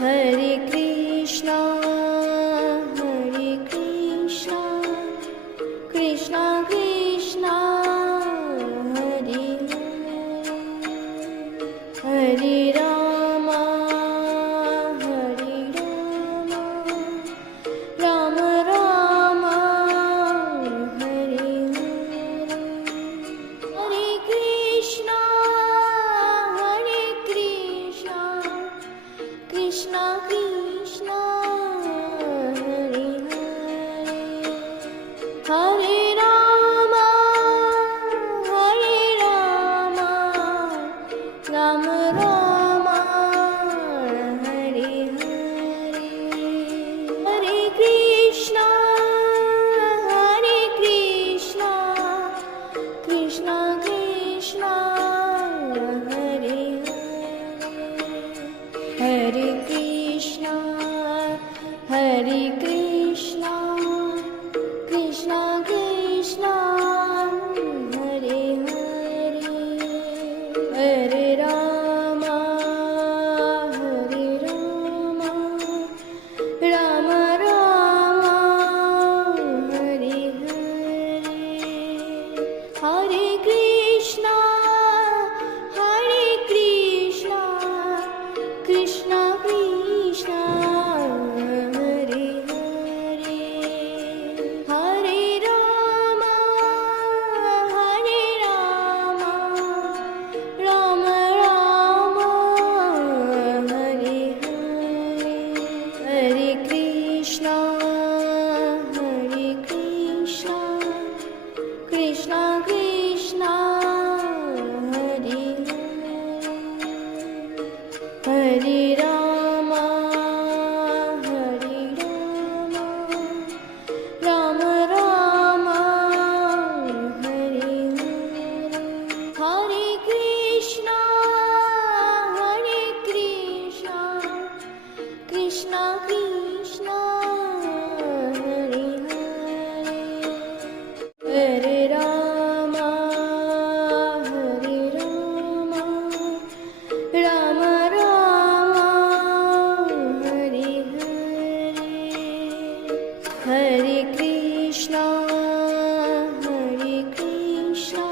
Hare Krishna, Hare Krishna, Krishna Krishna, Hare Hare, Hare Rama, Hare Rama, Rama Rama, Hare Hare, Hare Krishna, Hare Krishna, Krishna Krishna, Hare Hare, Hare Rama, Hare Rama, Rama Rama, Hare Hare, Hare Krishna, Hare Krishna, Krishna Krishna, Hare Hare, Hare Krishna, Hare Krishna, Krishna Krishna, Hare Hare, Hare Rama, Hare Rama, Rama Rama, Hare Hare, Hare Krishna, Hare Krishna, Krishna Krishna, Hare Hare, Hare Rama, Hare Rama, Rama Rama, Hare Hare, Hare Krishna, Hare Krishna, Krishna Krishna, Hare Hare, Hare Rama, Hare Rama, Rama Rama, Hare Hare, Hare Krishna, Hare Krishna, Krishna Krishna, Hare Hare, Hare Rama, Hare Rama, Rama Rama, Hare Hare, Hare Krishna, Hare Krishna,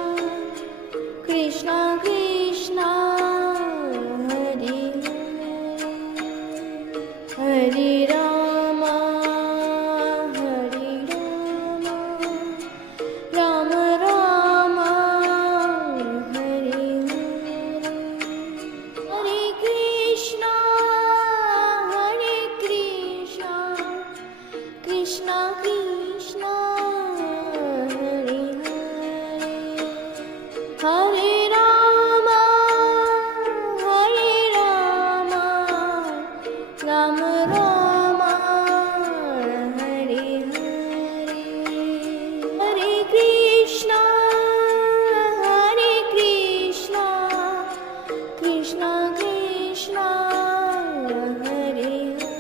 Krishna Krishna, Hare Hare, Hare Rama, Hare Rama, Rama Rama, Hare Hare, Hare Krishna, Hare Krishna, Krishna Krishna, Hare Hare, Hare Rama, Hare Rama, Rama Rama, Hare Hare, Hare Krishna, Hare Krishna, Krishna Krishna, Hare Hare,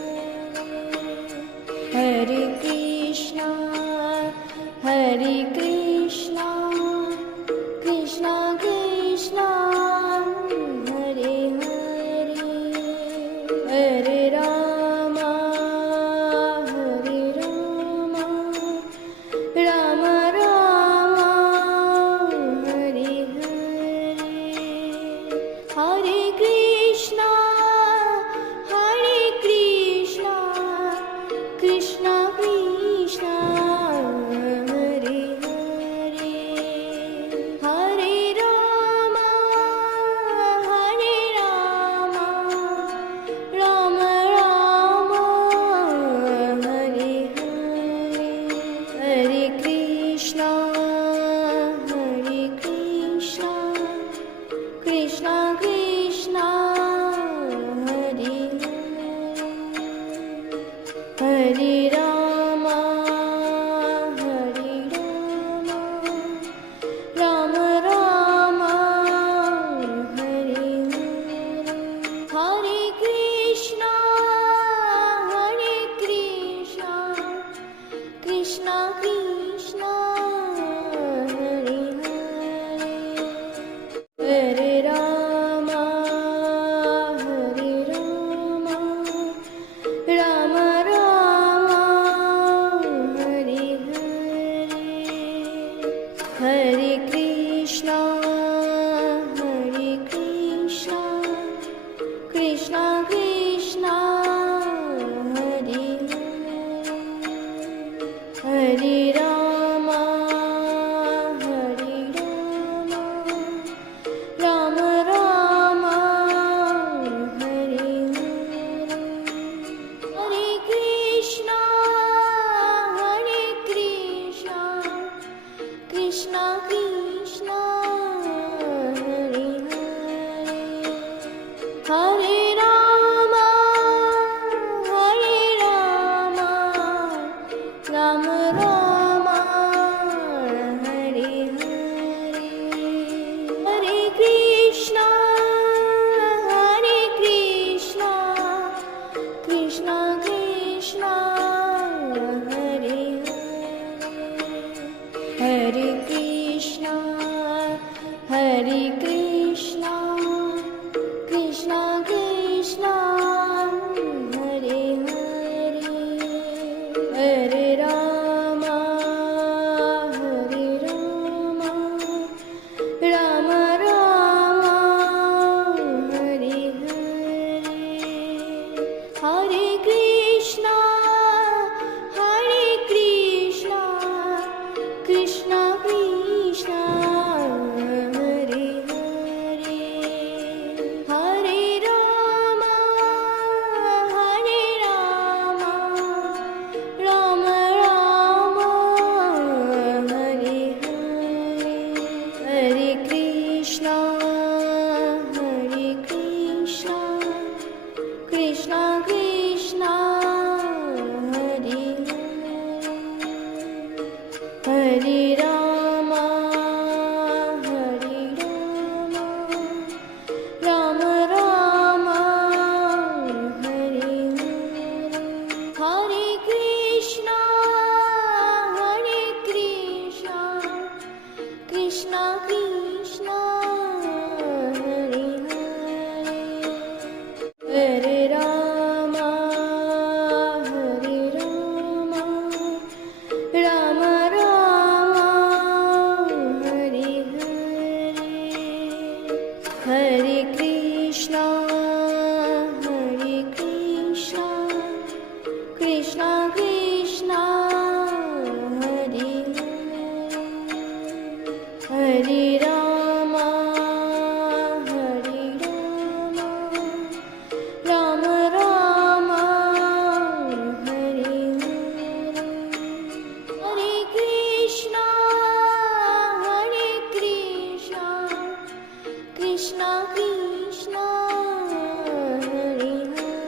Hare Krishna, Hare Krishna, Krishna Krishna, Hare Hare, Hare Rama, Hare Rama, Rama Rama, Hare Hare, Hare Krishna, Hare Krishna, Krishna Krishna, Hare Hare, Hare Rama, Hare Rama, Rama Rama, Hare Hare, Hare Krishna, Hare Krishna, Krishna Krishna, Hare Hare, Hare Rama, Hare Rama, Rama Rama, Hare Hare, Hare Krishna, Hare Krishna, Krishna Krishna, Hare Hare, Hare Rama, Hare Rama, Hare Krishna, Hare Krishna, Krishna Krishna, Hare Hare, Hare Rama, Hare Rama, Rama Rama, Hare Hare, Hare Krishna, Hare Krishna, Krishna Krishna, Hare Hare, Hare Rama, Hare Rama, Rama Rama, Hare Hare, Hare Krishna, Hare Krishna, Krishna Krishna, Hare Hare, Hare Rama, Hare Rama, Rama Rama, Hare Hare, Hare Krishna, Hare Krishna, Krishna Krishna, Hare Hare, Hare Rama, Hare Rama, Rama Rama, Hare Hare, Hare Krishna, Hare Krishna, Krishna Krishna, Hare Hare,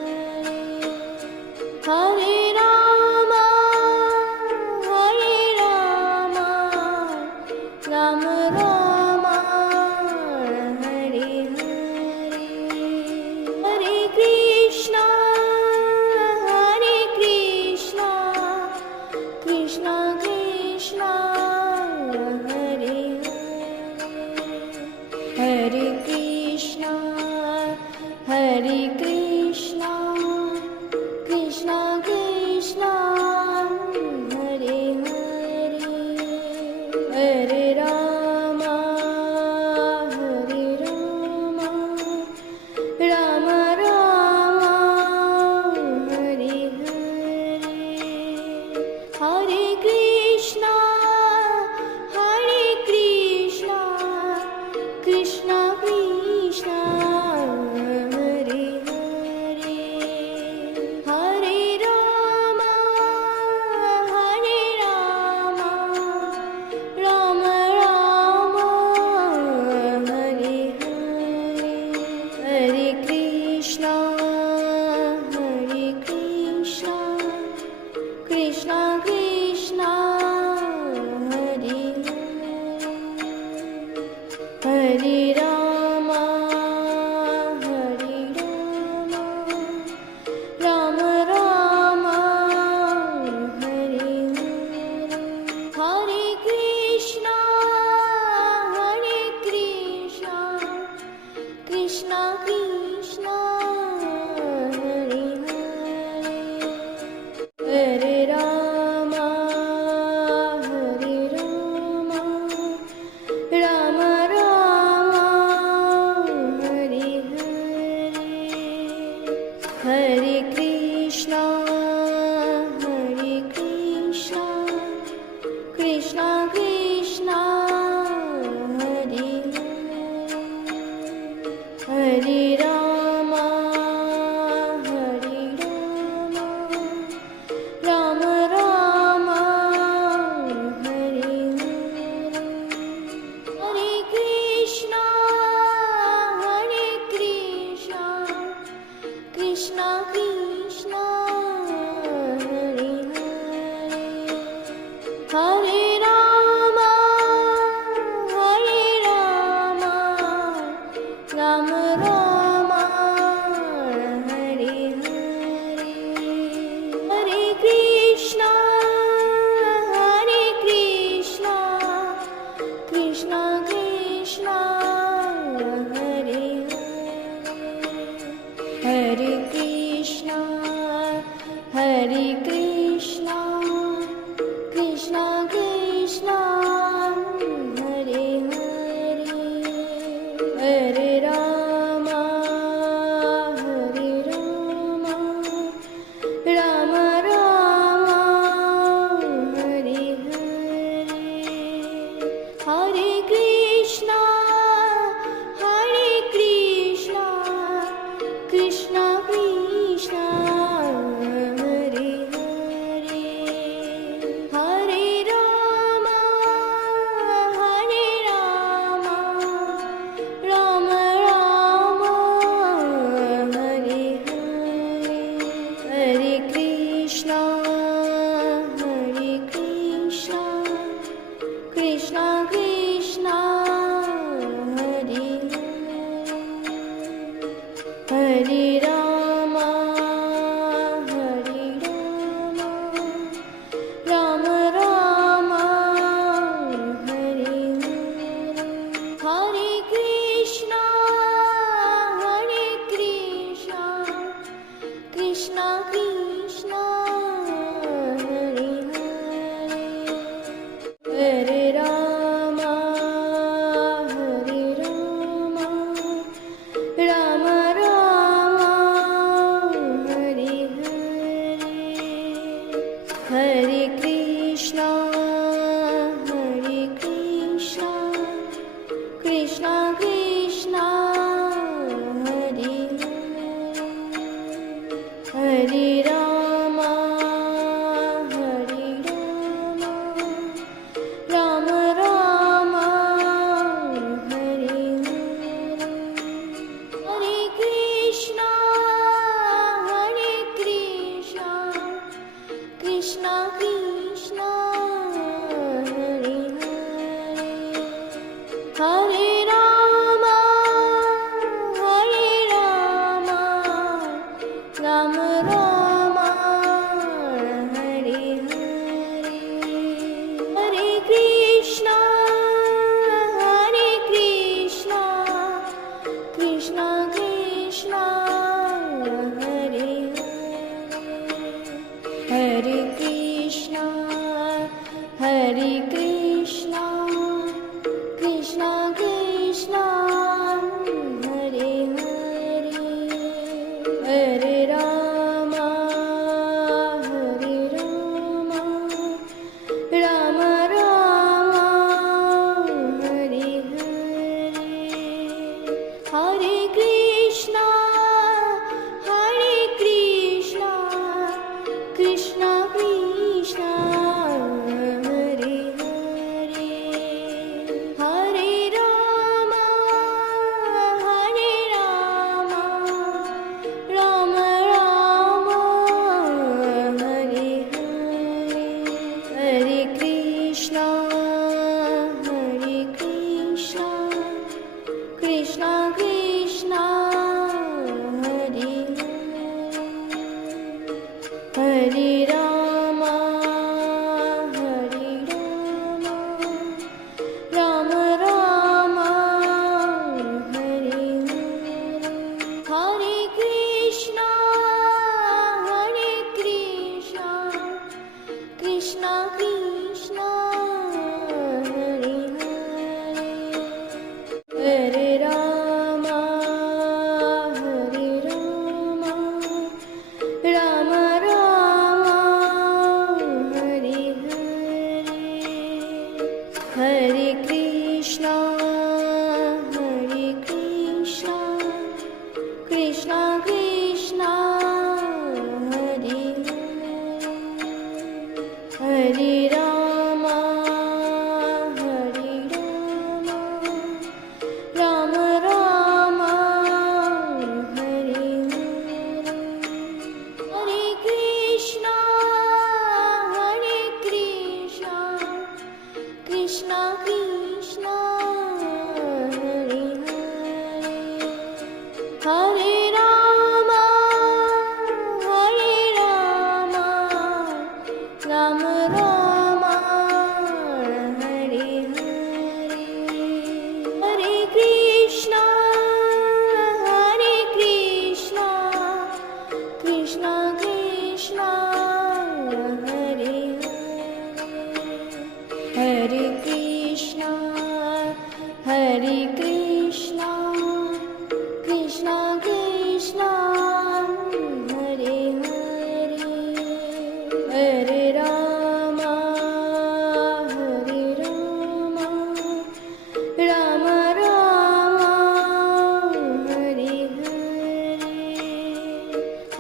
Hare Rama, Hare Rama, Rama Rama, Hare Hare, Hare Krishna, Hare Krishna, Krishna Krishna, Hare Hare, Hare Krishna, Hare Krishna, Krishna Krishna, Hare Hare, Hare Rama, Hare Rama, Rama Rama, Hare Hare, Hare Krishna, Hare Krishna, Krishna Krishna, Hare Hare, Hare Rama, Hare Rama, Rama Rama, Hare Hare, Hare Krishna, Hare Krishna, Krishna Krishna, Hare Hare, Hare Rama, Hare Rama, Rama Rama, Hare Hare, Hare Krishna, Hare Krishna, Krishna Krishna, Hare Hare, Hare Rama, Hare Rama, Rama Rama, Hare Hare, Hare Krishna, Hare Krishna, Krishna Krishna, Hare Hare, Hare Rama, Hare Rama, Rama Rama, Hare Hare, Hare Krishna, Hare Krishna, Krishna Krishna, Hare Hare, Hare Rama, Hare Rama, Rama Rama, Hare Hare, Hare Krishna, Hare Krishna, Krishna Krishna, Hare Hare, Hare Krishna, Hare Krishna, Krishna Krishna, Hare Hare, Hare Rama, Hare Rama,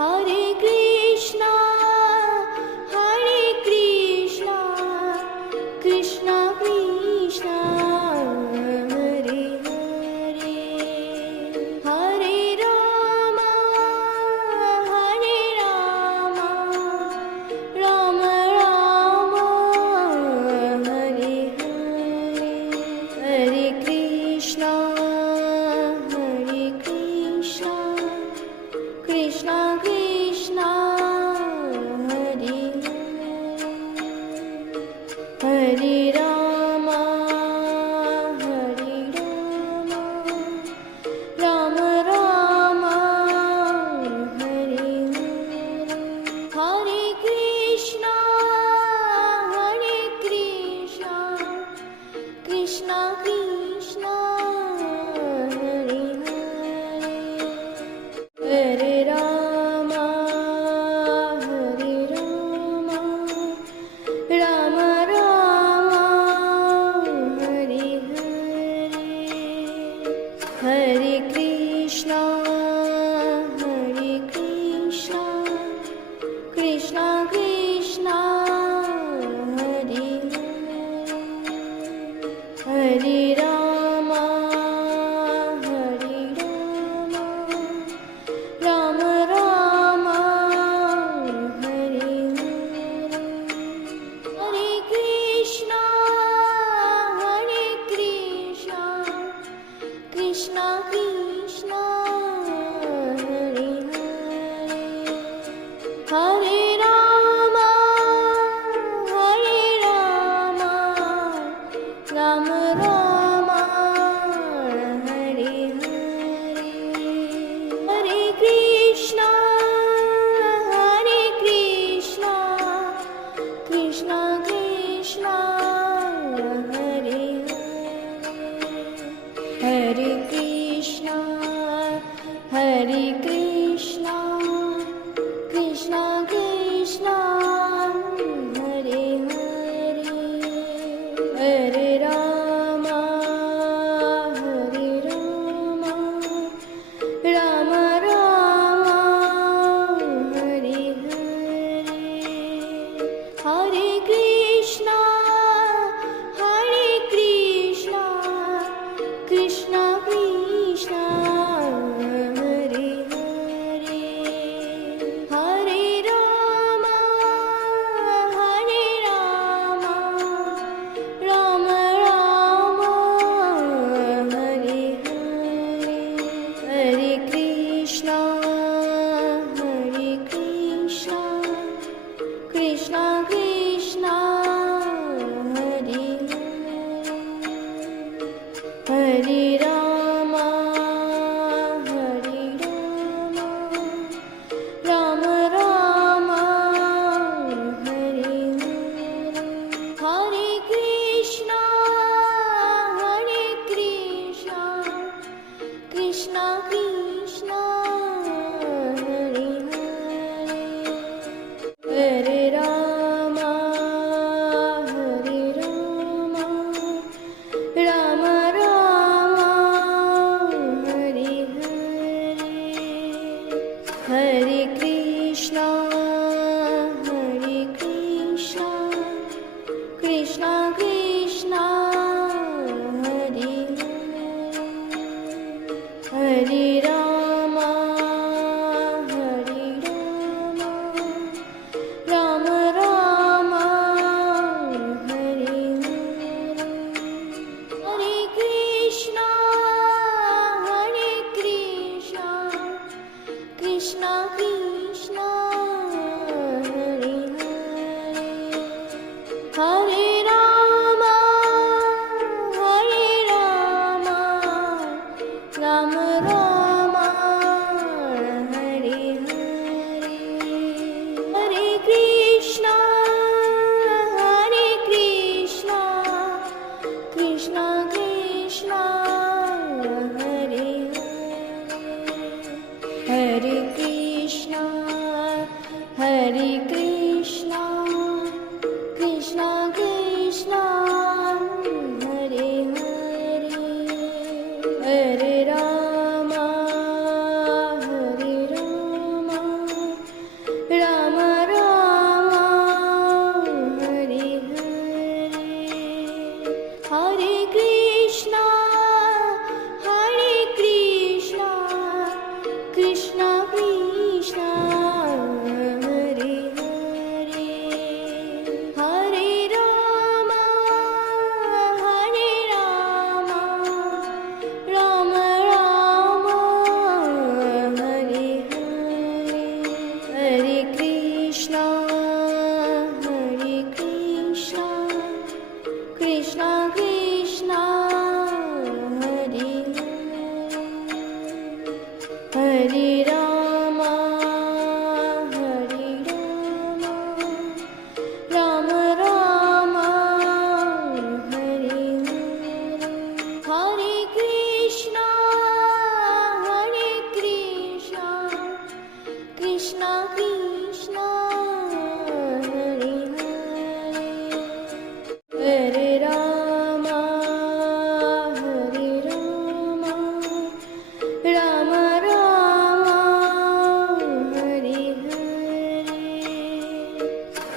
Hare Krishna, Hare Krishna, Krishna Krishna, Hare Hare, Hare Rama, Hare Rama, Rama Rama, Hare Hare, Hare Krishna, Hare Krishna, Krishna Krishna, Hare Hare, Hare Rama, Hare Rama, Rama Rama, Hare Hare, Hare Krishna, Hare Krishna, Krishna Krishna, Hare Hare, Hare Rama, Hare Rama, Rama Rama, Hare Hare, Hare Krishna, Hare Krishna, Krishna Krishna, Hare Hare, Hare Rama, Hare Rama, Rama Rama, Hare Hare, Hare Krishna, Hare Krishna, Krishna Krishna, Hare Hare, Hare Rama, Hare Rama, Rama Rama, Hare Hare, Hare Krishna, Hare Krishna, Krishna Krishna, Hare Hare, Hare Krishna, Hare Krishna, Krishna Krishna, Hare Hare, Hare Rama, Hare Rama, Rama Rama, Hare Hare, Hare Krishna, Hare Krishna, Krishna Krishna, Hare Hare, Hare Rama, Hare Rama, Rama Rama, Hare Hare, Hare Krishna, Hare Krishna, Krishna Krishna, Hare Hare, Hare Rama, Hare Rama, Rama Rama, Hare Hare, Hare Krishna, Hare Krishna, Krishna Krishna, Hare Hare, Hare Rama, Hare Rama, Rama Rama, Hare Hare, Hare Krishna, Hare Krishna, Krishna Krishna, Hare Hare, Hare Rama, Hare Rama, Rama Rama, Hare Hare, Hare Krishna, Hare Krishna, Krishna Krishna, Hare Hare, Hare Rama, Hare Rama, Rama Rama, Hare Hare, Hare Krishna, Hare Krishna, Krishna Krishna, Hare Hare, Hare Krishna, Hare Krishna, Krishna Krishna, Hare Hare, Hare Rama, Hare Rama, Krishna Krishna Hare Hare Hare Rama Hare Rama Rama Rama Hare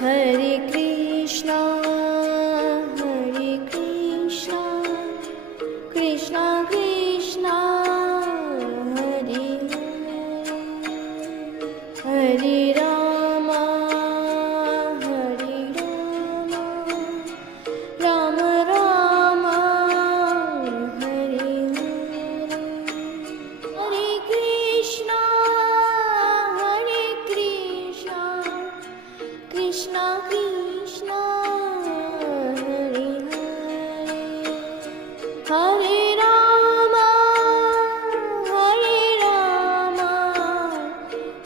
Hare Hare Krishna Krishna Krishna Hare Hare Hare Rama Rama Rama Hare Hare Hare Krishna Krishna Krishna Hare Hare Hare Rama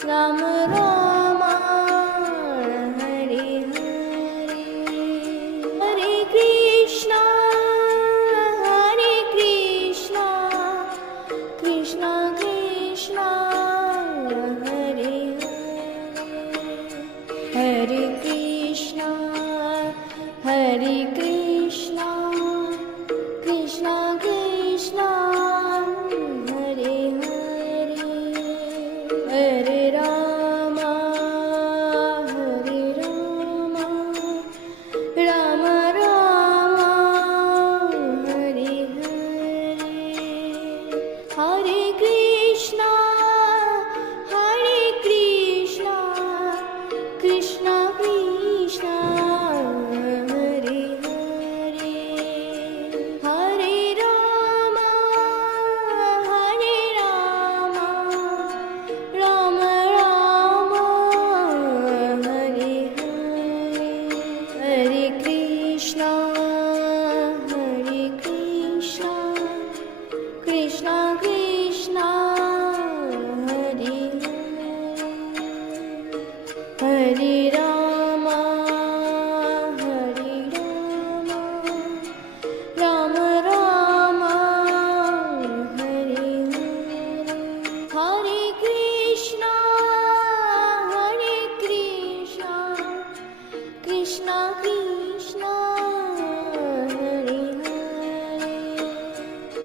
Rama Rama Hare Hare Hare Krishna Krishna Krishna Hare Hare Hare Krishna